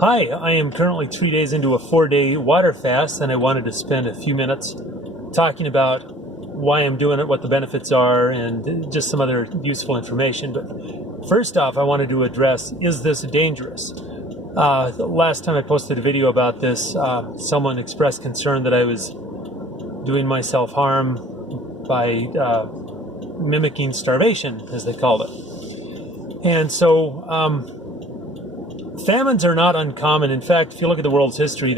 Hi, I am currently 3 days into a 4-day water fast, and I wanted to spend a few minutes talking about why I'm doing it, what the benefits are, and just some other useful information. But first off, I wanted to address, is this dangerous? The last time I posted a video about this, someone expressed concern that I was doing myself harm by mimicking starvation, as they called it. And so famines are not uncommon. In fact, if you look at the world's history,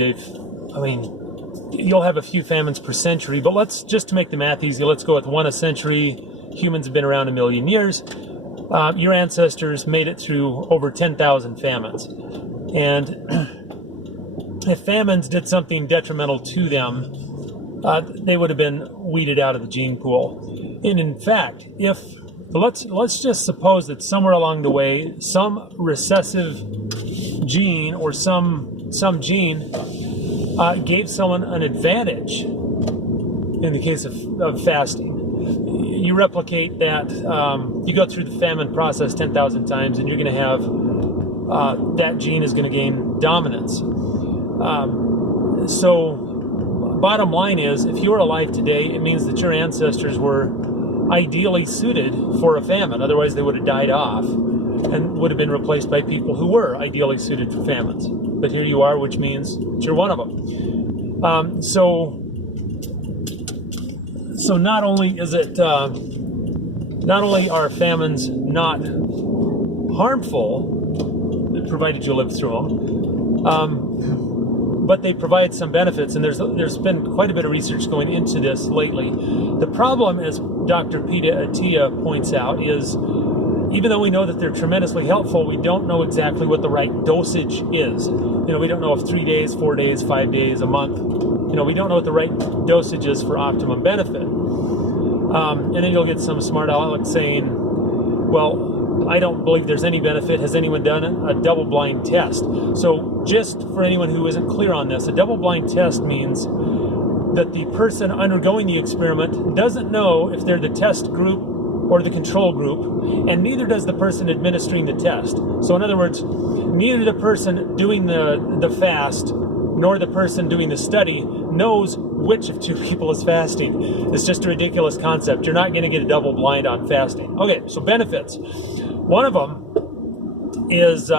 you'll have a few famines per century, but let's, just to make the math easy, let's go with one a century. Humans have been around 1 million years. Your ancestors made it through over 10,000 famines. And if famines did something detrimental to them, they would have been weeded out of the gene pool. And in fact, let's just suppose that somewhere along the way, some recessive gene or some gene gave someone an advantage in the case of fasting. You replicate that, you go through the famine process 10,000 times, and you're going to have that gene is going to gain dominance. So bottom line is, if you're alive today, it means that your ancestors were ideally suited for a famine. Otherwise, they would have died off and would have been replaced by people who were ideally suited for famines. But here you are, which means you're one of them. So not only is it, not only are famines not harmful, provided you live through them, but they provide some benefits, and there's been quite a bit of research going into this lately. The problem, as Dr. Peta Attia points out, is even though we know that they're tremendously helpful, we don't know exactly what the right dosage is. We don't know if 3 days, 4 days, 5 days, a month. We don't know what the right dosage is for optimum benefit. And then you'll get some smart aleck saying, well, I don't believe there's any benefit. Has anyone done a double-blind test? So just for anyone who isn't clear on this, a double-blind test means that the person undergoing the experiment doesn't know if they're the test group or the control group, and neither does the person administering the test. So in other words, neither the person doing the fast nor the person doing the study knows which of two people is fasting. It's just a ridiculous concept. You're not going to get a double blind on fasting. Okay, so benefits. One of them is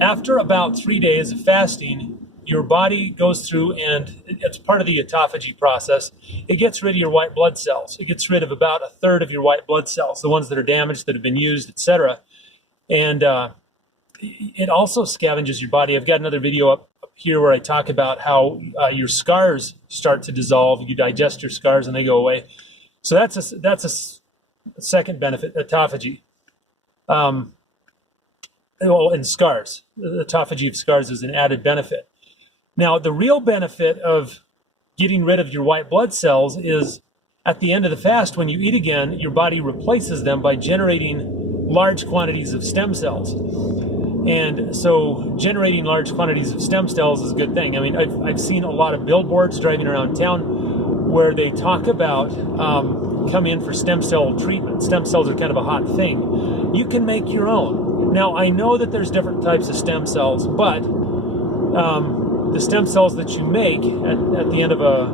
after about 3 days of fasting, your body goes through, and it's part of the autophagy process. It gets rid of your white blood cells. It gets rid of about 1/3 of your white blood cells, the ones that are damaged, that have been used, etc. And it also scavenges your body. I've got another video up here where I talk about how your scars start to dissolve. You digest your scars and they go away. So that's a second benefit, autophagy. And scars. The autophagy of scars is an added benefit. Now, the real benefit of getting rid of your white blood cells is at the end of the fast, when you eat again, your body replaces them by generating large quantities of stem cells. And so generating large quantities of stem cells is a good thing. I mean, I've seen a lot of billboards driving around town where they talk about come in for stem cell treatment. Stem cells are kind of a hot thing. You can make your own. Now, I know that there's different types of stem cells, but the stem cells that you make at the end of a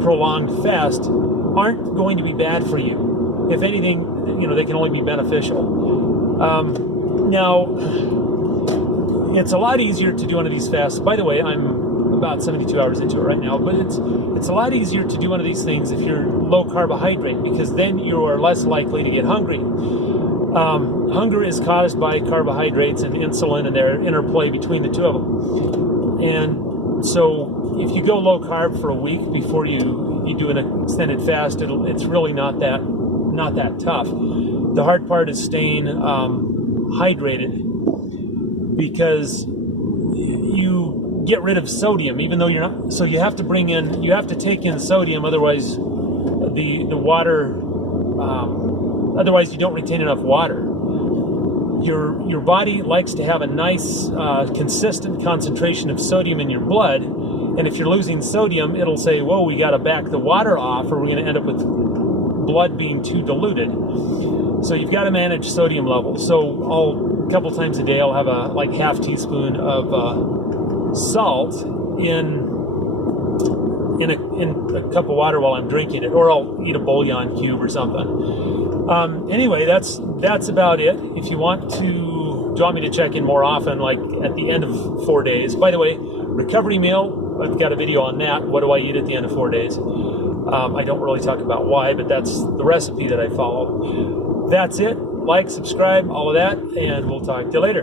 prolonged fast aren't going to be bad for you. If anything, they can only be beneficial. Now, it's a lot easier to do one of these fasts. By the way, I'm about 72 hours into it right now, but it's a lot easier to do one of these things if you're low carbohydrate, because then you are less likely to get hungry. Hunger is caused by carbohydrates and insulin and their interplay between the two of them. And so if you go low carb for a week before you do an extended fast, it's really not that tough. The hard part is staying hydrated, because you get rid of sodium, even though you're not. So you have to take in sodium, otherwise the water. Otherwise, you don't retain enough water. Your body likes to have a nice, consistent concentration of sodium in your blood, and if you're losing sodium, it'll say, "Whoa, we got to back the water off, or we're going to end up with blood being too diluted." So you've got to manage sodium levels. So I'll a couple times a day, I'll have a like half teaspoon of salt in a cup of water while I'm drinking it, or I'll eat a bouillon cube or something. Anyway, that's about it. If you want me to check in more often, like at the end of 4 days. By the way, recovery meal, I've got a video on that. What do I eat at the end of 4 days? I don't really talk about why, but that's the recipe that I follow. That's it. Like, subscribe, all of that, and we'll talk to you later.